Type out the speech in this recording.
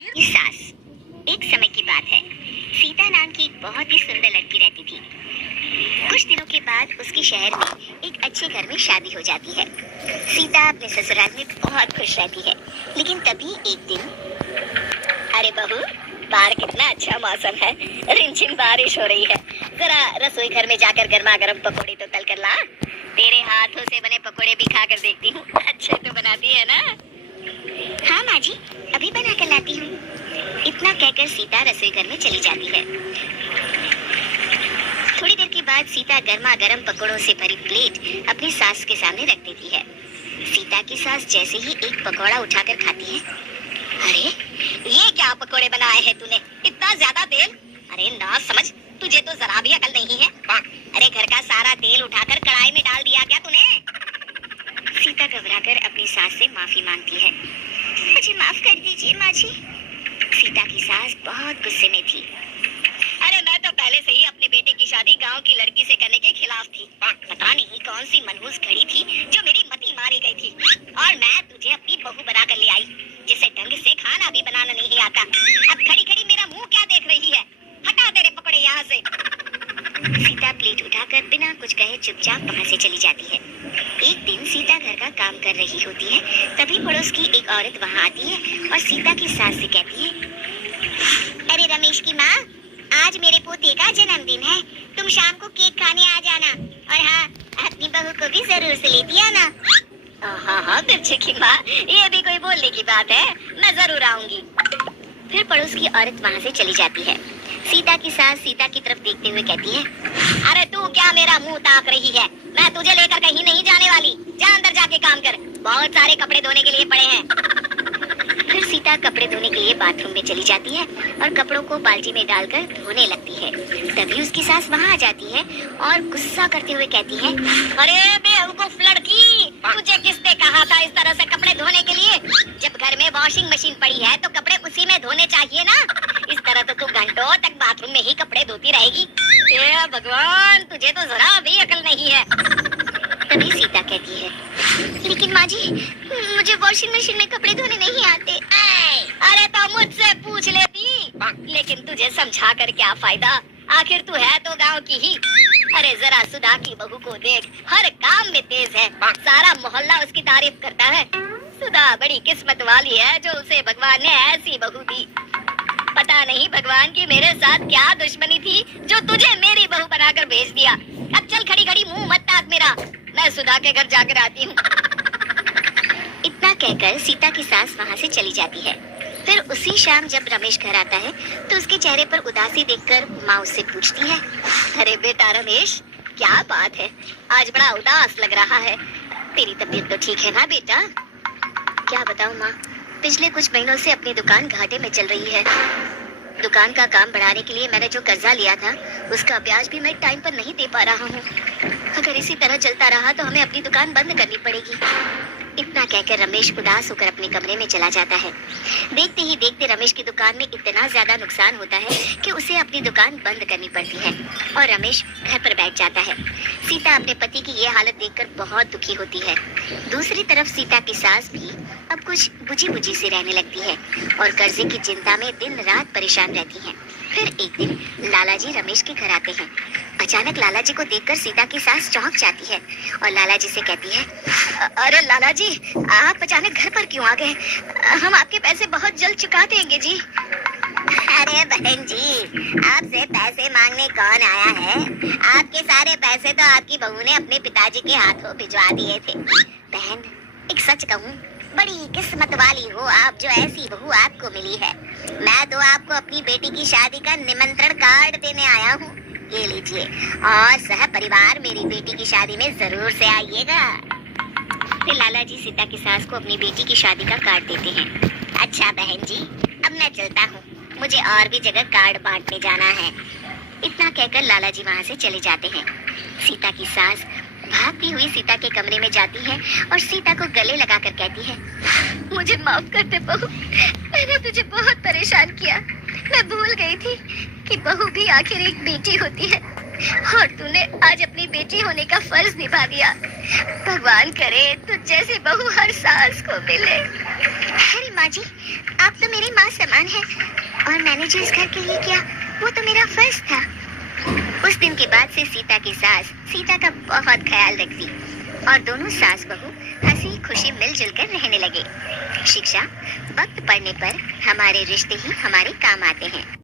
की सास। एक समय की बात है, सीता नाम की एक बहुत ही सुंदर लड़की रहती थी। कुछ दिनों के बाद उसके शहर में एक अच्छे घर में शादी हो जाती है। सीता अपने ससुराल में बहुत खुश रहती है, लेकिन तभी एक दिन, अरे बहू, बाहर कितना अच्छा मौसम है, रिमझिम बारिश हो रही है, जरा रसोई घर में जाकर गर्मा गर्म पकौड़े तो तल कर ला। तेरे हाथों से बने पकौड़े भी खा कर देखती हूँ, अच्छे तो बनाती है ना। हाँ माँ जी, अभी बना कर लाती हूँ। इतना कहकर सीता रसोई घर में चली जाती है। थोड़ी देर के बाद सीता गर्मा गर्म पकौड़ों से भरी प्लेट अपनी सास के सामने रख देती है। सीता की सास जैसे ही एक पकौड़ा उठाकर खाती है, अरे ये क्या पकौड़े बनाए हैं तूने, इतना ज्यादा तेल। अरे ना समझ, तुझे तो जरा भी अकल नहीं है। अरे घर का सारा तेल उठाकर कढ़ाई में डाल दिया क्या तूने। सीता घबराकर अपनी सास से माफी मांगती है। मुझे माफ कर दीजिए माँ जी। सीता की सास बहुत गुस्से में थी। अरे मैं तो पहले से ही अपने बेटे की शादी गांव की लड़की से करने के खिलाफ थी। पता नहीं कौन सी मनहूस घड़ी थी जो मेरी मति मारी गई थी, और मैं तुझे अपनी बहू बना कर ले आई, जिसे ढंग से खाना भी बनाना नहीं आता। अब खड़ी खड़ी मेरा मुंह क्या देख रही है, हटा तेरे पकड़े यहाँ से। सीता प्लेट उठाकर बिना कुछ कहे चुपचाप वहाँ से चली जाती है। एक दिन सीता घर का काम कर रही होती है, तभी पड़ोस की एक औरत वहाँ आती है और सीता की सास से कहती है, अरे रमेश की माँ, आज मेरे पोते का जन्मदिन है, तुम शाम को केक खाने आ जाना, और हाँ, अपनी बहू को भी जरूर से लेती आना। हाँ हाँ तिरछे की माँ, ये भी कोई बोलने की बात है, मैं जरूर आऊंगी। फिर पड़ोस की औरत वहाँ से चली जाती है। सीता की सास सीता की तरफ देखते हुए कहती है, अरे तू क्या मेरा मुंह ताक रही है, मैं तुझे लेकर कहीं नहीं जाने वाली, जा अंदर जाके काम कर, बहुत सारे कपड़े धोने के लिए पड़े हैं। फिर सीता कपड़े धोने के लिए बाथरूम में चली जाती है और कपड़ों को बाल्टी में डालकर धोने लगती है। तभी उसकी सास वहाँ आ जाती है और गुस्सा करते हुए कहती है, अरे बेवकूफ लड़की, तुझे किसने कहा था इस तरह से कपड़े धोने के लिए? जब घर में वॉशिंग मशीन पड़ी है तो कपड़े उसी में धोने चाहिए ना। इस तरह तो तू घंटों तक बाथरूम में ही कपड़े धोती रहेगी। हे भगवान, तुझे तो जरा भी अकल नहीं है। तभी सीता कहती है, लेकिन माँ जी, मुझे वॉशिंग मशीन में कपड़े धोने नहीं आते। अरे तो मुझसे पूछ लेती, लेकिन तुझे समझा कर क्या फायदा, आखिर तू है तो गांव की ही। अरे जरा सुधा की बहू को देख, हर काम में तेज है, सारा मोहल्ला उसकी तारीफ करता है। सुधा बड़ी किस्मत वाली है जो उसे भगवान ने ऐसी बहू दी। पता नहीं भगवान की मेरे साथ क्या दुश्मनी थी जो तुझे मेरी बहू बनाकर भेज दिया। अब चल खड़ी खड़ी मुंह मत ताक मेरा, मैं सुधा के घर जाकर आती हूँ। इतना कहकर सीता की सास वहाँ से चली जाती है। फिर उसी शाम जब रमेश घर आता है तो उसके चेहरे पर उदासी देखकर माँ उससे पूछती है, अरे बेटा रमेश, क्या बात है, आज बड़ा उदास लग रहा है, तेरी तबीयत तो ठीक है ना बेटा? क्या बताऊँ माँ, पिछले कुछ महीनों से अपनी दुकान घाटे में चल रही है। दुकान का काम बढ़ाने के लिए मैंने जो कर्जा लिया था उसका ब्याज भी मैं टाइम पर नहीं दे पा रहा हूँ। अगर इसी तरह चलता रहा तो हमें अपनी दुकान बंद करनी पड़ेगी। इतना कहकर रमेश उदास होकर अपने कमरे में चला जाता है। देखते ही देखते रमेश की दुकान में इतना ज्यादा नुकसान होता है कि उसे अपनी दुकान बंद करनी पड़ती है और रमेश घर पर बैठ जाता है। सीता अपने पति की ये हालत देखकर बहुत दुखी होती है। दूसरी तरफ सीता की सास भी अब कुछ बुझी बुझी सी रहने लगती है और कर्जे की चिंता में दिन रात परेशान रहती है। फिर एक दिन लाला जी रमेश के घर आते हैं। अचानक लाला जी को देखकर सीता की सास चौंक जाती है और लाला जी से कहती है, अरे लाला जी, आप अचानक घर पर क्यों आ गए? हम आपके पैसे बहुत जल्द चुका देंगे जी। अरे बहन जी, आपसे पैसे मांगने कौन आया है? आपके सारे पैसे तो आपकी बहू ने अपने पिताजी के हाथों भिजवा दिए थे। बहन, एक सच कहूँ, बड़ी किस्मत वाली हो आप जो ऐसी बहू आपको मिली है। मैं तो आपको अपनी बेटी की शादी का निमंत्रण कार्ड देने आया हूँ, ये लीजिए, और सह परिवार मेरी बेटी की शादी में जरूर से आइएगा। फिर लाला जी सीता की सास को अपनी बेटी की शादी का कार्ड देते हैं। अच्छा बहन जी, अब मैं चलता हूँ, मुझे और भी जगह कार्ड बांटने जाना है। इतना कहकर लाला जी वहाँ से चले जाते हैं। सीता की सास भागती हुई सीता के कमरे में जाती है और सीता को गले लगाकर कहती है, मुझे माफ कर दे बहू, मैंने तुझे बहुत परेशान किया। मैं भूल गई थी कि बहू भी आखिर एक बेटी होती है और तूने आज अपनी बेटी होने का फर्ज निभा दिया। भगवान करे तुझ जैसी बहू हर सास को मिले। अरे माँ जी, आप तो मेरी माँ समान है और मैंने जो इस घर के लिए किया वो तो मेरा फर्ज था। उस दिन के बाद से सीता की सास सीता का बहुत ख्याल रखती और दोनों सास बहू हंसी खुशी मिलजुल कर रहने लगे। शिक्षा, वक्त पड़ने पर हमारे रिश्ते ही हमारे काम आते हैं।